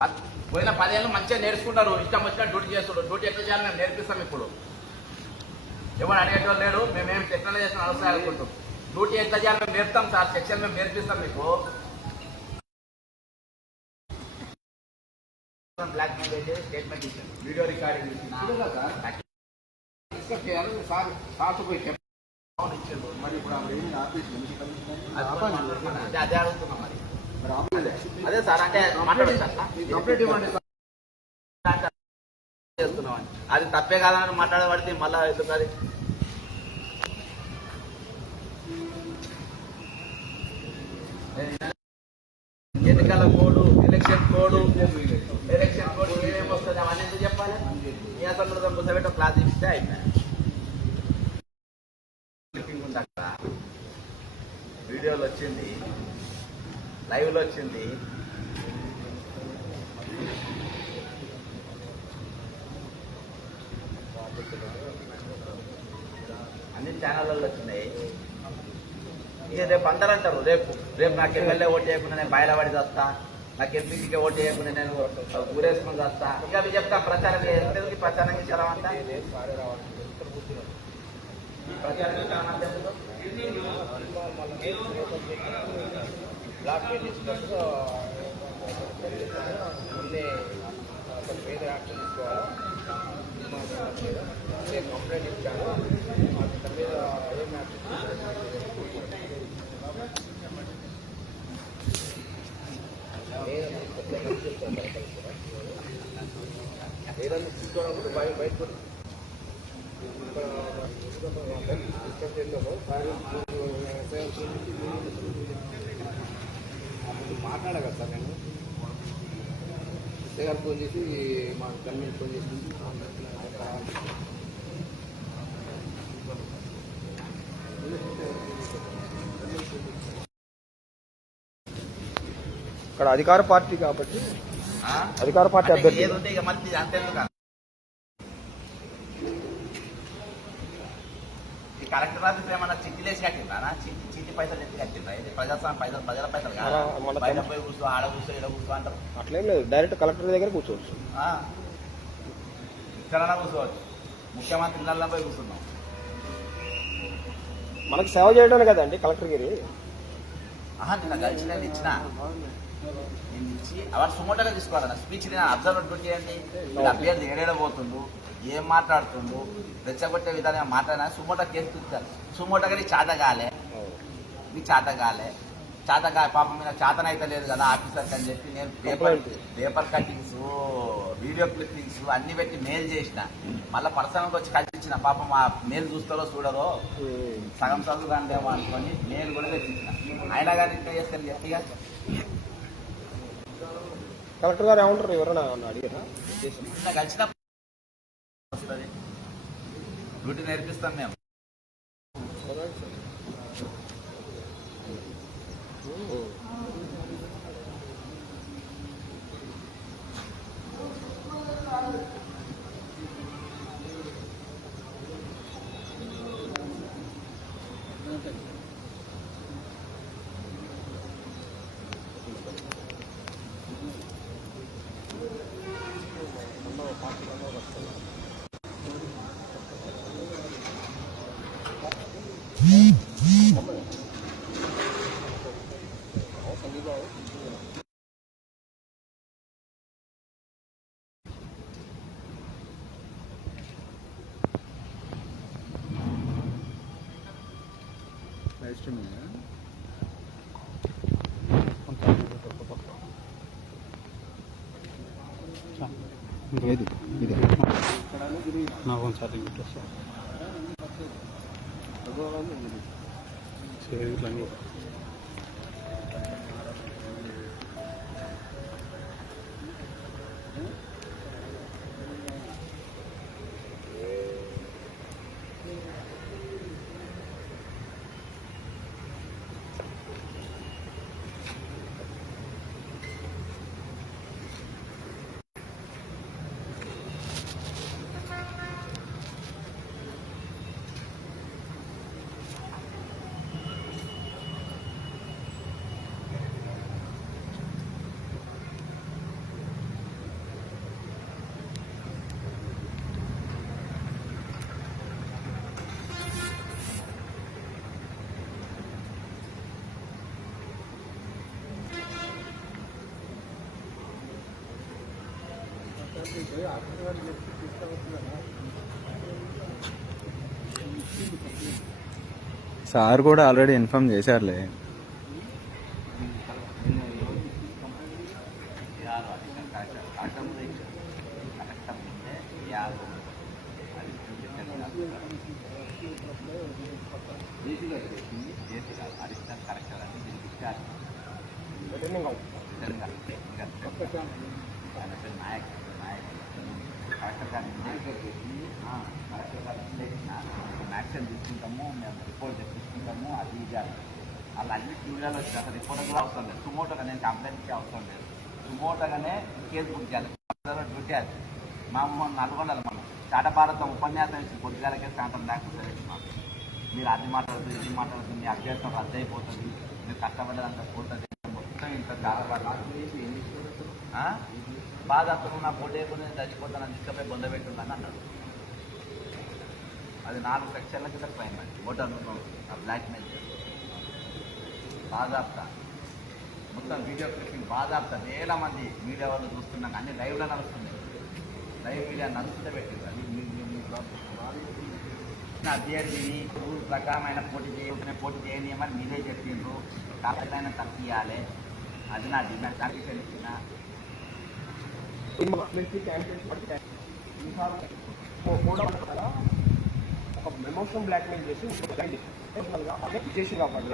పోయిన 10 ఏళ్ళు మంచిగా నేర్చుకుంటారు, ఇష్టం వచ్చిన డ్యూటీ చేస్తాడు. డ్యూటీ ఎట్లా చేయాలి మేము నేర్పిస్తాం. ఇప్పుడు ఎవరు అడిగేటోళ్ళు లేరు, మేమేం టెక్నాలజీ చేసిన అవసరం అనుకుంటాం. డ్యూటీ ఎట్లా చేయాలి మేము నేర్పుతాం సార్, సెక్షన్ మేము నేర్పిస్తాం మీకు. బ్లాక్ మెయిల్ అయితే స్టేట్మెంట్ ఇచ్చాను, వీడియో రికార్డింగ్ ఇచ్చారు. మరి ఇప్పుడు అదే అడుగుతున్నాం. మరి అదే సార్ అంటే చేస్తున్నామని అది తప్పే కాదని మాట్లాడబడితే మళ్ళా ఎందుకు అది ఎన్నికల కోడ్, ఎలక్షన్ కోడ్ ఏమేమి వస్తుంది అవన్నీ ఎందుకు చెప్పాలి? మీ అసలు కూర్చోబెట్టి క్లాస్ ఇస్తే అయిపోయింది. వీడియోలో వచ్చింది, లైవ్లో వచ్చింది. అన్ని ఛానళ్ళలో వచ్చినాయి. ఇక రేపు అందరూ అంటారు, రేపు నాకు ఎమ్మెల్యే ఓటు చేయకుండా నేను బయలుపడి వస్తా, నాకు ఎంపీకి ఓటు చేయకుండా నేను ఊరేసుకుని వస్తా. ఇక అవి చెప్తా ప్రచారం ఎందుకు ప్రచారం చేసారా అంతా ప్రచారం చేసామంటే బ్లాక్ మెయిల్ ఇచ్చినప్పుడు ముందే మీద యాక్షన్ తీసుకోవాలి. నేను కంప్లైంట్ ఇచ్చాను, దాని మీద ఏం యాక్షన్ ఏదైనా తీసుకోవడం బయటకు మాట్లాడా కదా సార్. నేను ఎస్ఐ గారు ఫోన్ చేసి మా గవర్నమెంట్ ఫోన్ చేసి ఇక్కడ అధికార పార్టీ కాబట్టి అధికార పార్టీ అభ్యర్థి ఏదుంటే ఇక మళ్ళీ అంతేందుకు ఈ కలెక్టర్ ఆఫీస్ ఏమన్నా చిట్టిలేసి కట్టిందా? చిట్టి పైసలు ఎత్తి కట్టిందా? ఇది ప్రజాస్వామ్య పైసలు, ప్రజల పైసలు కాదు. బయట పోయి కూర్చో, ఆడ కూర్చో, ఈడ కూర్చో అంటారు. అట్లేం లేదు, డైరెక్ట్ కలెక్టర్ దగ్గర కూర్చోవచ్చు. ఇక్కడన్నా కూర్చోవచ్చు. ముఖ్యమంత్రి ఇళ్ళల్లో పోయి కూర్చున్నాం. మనకి సేవ చేయడానికి కదండి కలెక్టర్ గారి. నిన్న కలిసి నేను ఇచ్చిన, నేను ఇచ్చి అవాడు సుమోటగా తీసుకోవాలన్న స్పీచ్ నేను అబ్జర్వ్ చేయండి. అభ్యర్థి ఏడేడబోతుండు, ఏం మాట్లాడుతుండు, రెచ్చగొట్టే విధానం మాట్లాడినా సుమోటా కేసు చూస్తారు. సుమోటగా నీ చాతగాలే, నీ చాతగాలే పాపం మీద చాతనైతే లేదు కదా ఆఫీసర్కి అని చెప్పి నేను పేపర్ కటింగ్స్, వీడియో క్లిప్పింగ్స్ అన్ని పెట్టి మెయిల్ చేసిన. మళ్ళీ పర్సనల్గా వచ్చి కలిసి ఇచ్చిన. పాపం ఆ మెయిల్ చూస్తారో చూడరో, సగం చదువు కానిదేమో అనుకొని మెయిల్ కూడా తెచ్చించిన. అయినా కానీ ఇంట్లో చేస్తాను గట్టిగా. కలెక్టర్ గారు ఏమంటారు? ఎవరైనా అడిగారా? కలిసిన వస్తుంది, డ్యూటీ నేర్పిస్తాం మేము. ఇది ఇది నాకు ఒకసారి ఇట్లా సార్ కూడా ఆల్రెడీ ఇన్ఫార్మ్ చేశారులే. యాక్షన్ తీసుకుంటాము, మేము రిపోర్ట్ తెప్పించుకుంటాము, అది ఇది అలా అన్ని క్యూరియాలు వచ్చి అసలు రిపోర్ట్ కూడా అవసరం లేదు. సుమోటోగా నేను కంప్లైంట్ ఇచ్చే అవసరం లేదు. సుమోటోగానే కేసు బుక్ చేయాలి. డ్యూటీ అది మా నల్గొండలు మనం చాటపారతో ఉపన్యాసం ఇచ్చి పొద్దుగాలకే సాయంత్రం లేకపోతే మీరు అది మాట్లాడుతుంది ఇది మాట్లాడుతుంది, మీ అభ్యాసం రద్దు అయిపోతుంది, మీరు కష్టపడేదంతా పోతుంది, మొత్తం ఇంత చాలా బాధ అతను నా పోటీ అయిపోయి చచ్చిపోతాను తీసుకపోయి బొంద పెట్టుందని అన్నాడు. అది 4 సెక్షన్ల కింద పైన ఓటర్ బ్లాక్మెయిల్ బాధాప్తా మొత్తం వీడియో క్లిప్పింగ్ బాధాప్తా వేల మంది మీడియా వాళ్ళు చూస్తున్నాక అన్ని లైవ్లో నడుస్తున్నాయి. లైవ్ మీడియా నడుస్తుంటే పెట్టింది. అభ్యర్థిని రూల్ ప్రకారం ఆయన పోటీ చేయనియమని మీరే చెప్పిండ్రు, కాబట్టి ఆయన తప్పియాలి. అది నా డిమాండ్. కమిషన్ ఇచ్చిన ఒక మెమోషన్ బ్లాక్మెయిల్ చేసి చేసి కాబట్టి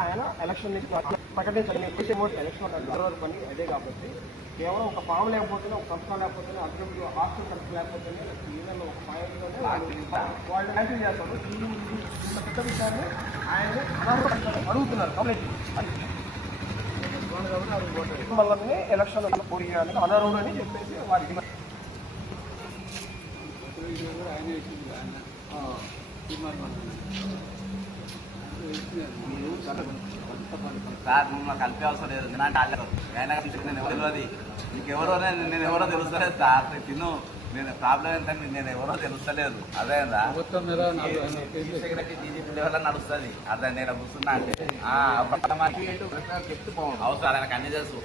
ఆయన ఎలక్షన్ నుంచి ప్రకటించాలి. ఎలక్షన్ పని అదే కాబట్టి కేవలం ఒక ఫామ్ లేకపోతే ఒక సంస్థ లేకపోతే అభివృద్ధి హాస్టల్ ఖర్చు లేకపోతే ఈవెన్ ఒక పాయింట్లోనే వాళ్ళు హ్యాండిల్ చేస్తారు. ఇంత పెద్ద విషయాన్ని ఆయన అడుగుతున్నారు కంప్లైంట్ వల్లనే ఎలక్షన్ పోటీ చేయాలని అనర్హుడు అని చెప్పేసి వారికి సార్ మిమ్మల్ని కలిపే అవసరం లేదు. ఆయన నేను ఎవరో తెలియదు, నీకెవరో నేను ఎవరో తెలుస్తలేదు సార్. తిను నేను ప్రాబ్లం ఏంటంటే నేను ఎవరో తెలుస్తలేదు. అదేందా లెవెల్ నడుస్తుంది. అదే నేను కూర్చున్నా అంటే అవసరం ఆయనకు అన్ని తెలుసు.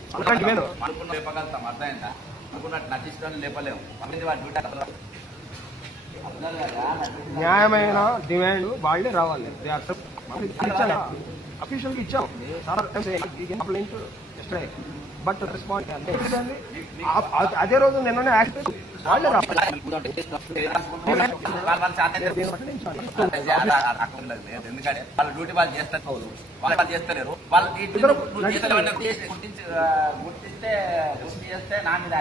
అనుకున్న లేపగలుగుతాం. అర్థమైందా? అనుకున్నట్టు నటించడం లేపలేము. న్యాయమైన డిమాండ్ వాళ్ళే రావాలి. అఫీషియల్గా ఇచ్చాం కంప్లైంట్ బట్ రెస్పాన్స్ అదే రోజు నిన్ననే యాక్ట్ వాళ్ళే రావాలి. ఎందుకంటే వాళ్ళ డ్యూటీ వాళ్ళు చేస్తారు, వాళ్ళు చేస్తలేరు. వాళ్ళు గుర్తిస్తే చేస్తే నా మీద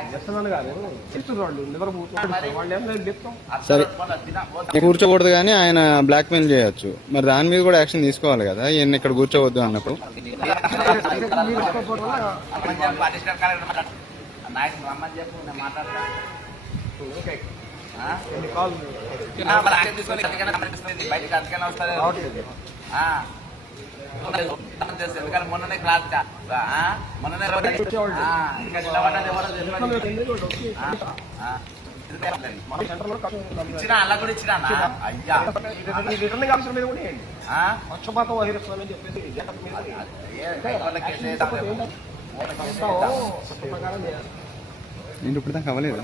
కూర్చోకూడదు కానీ ఆయన బ్లాక్మెయిల్ చేయొచ్చు. మరి దాని మీద కూడా యాక్షన్ తీసుకోవాలి కదా. ఈయన ఇక్కడ కూర్చోవద్దు అన్నప్పుడు అడిషనల్ కలెక్టర్ నాయకు రమ్మని చెప్పు, నేను మాట్లాడతాను. బయటకు అందుకనే వస్తుంది. ఎందుకంటే మొన్ననే క్లాస్ మొన్ననే ఇచ్చిన అలా కూడా ఇచ్చిన అయ్యా పక్షపాతం వహిస్తున్నామని చెప్పేసి నేను ఇప్పుడు దాకా అవ్వలేదు.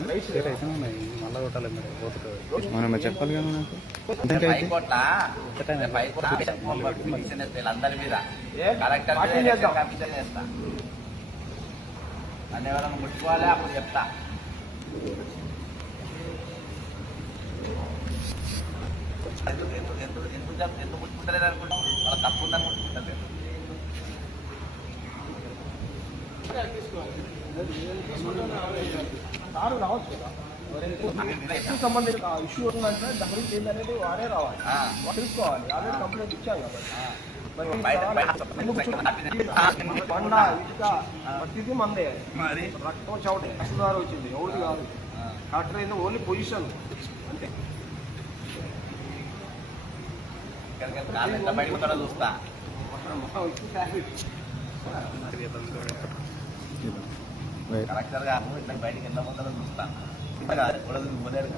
మనం చెప్పాలి కదా అందరి మీద కలెక్టర్ కమిషన్ చేస్తా. నన్ను ఎవరైనా ముట్టుకోవాలి అప్పుడు చెప్తా. ఎందుకు ముట్టుకుంటలేదు అనుకుంటాం? వాళ్ళ తప్పు ఉందని ముట్టుకుంటలేదు. సారు రావచ్చు కదా. సంబంధించిన ఇష్యూ ఉందంటే దాని గురించి ఏంటనేది వారే రావాలి, తెలుసుకోవాలి. ఆల్రెడీ కంప్లైంట్ ఇచ్చాను కాబట్టి బండ ఇటుక ప్రతిదీ మందే. రక్తం చౌట ద్వారా వచ్చింది, ఎవరిది కాదు. కలెక్టర్ అయింది ఓన్లీ పొజిషన్ అంతే. బయట చూస్తా కలెక్టర్ గారు బయటకు వెళ్ళబోతారో చూస్తాను. మొదలు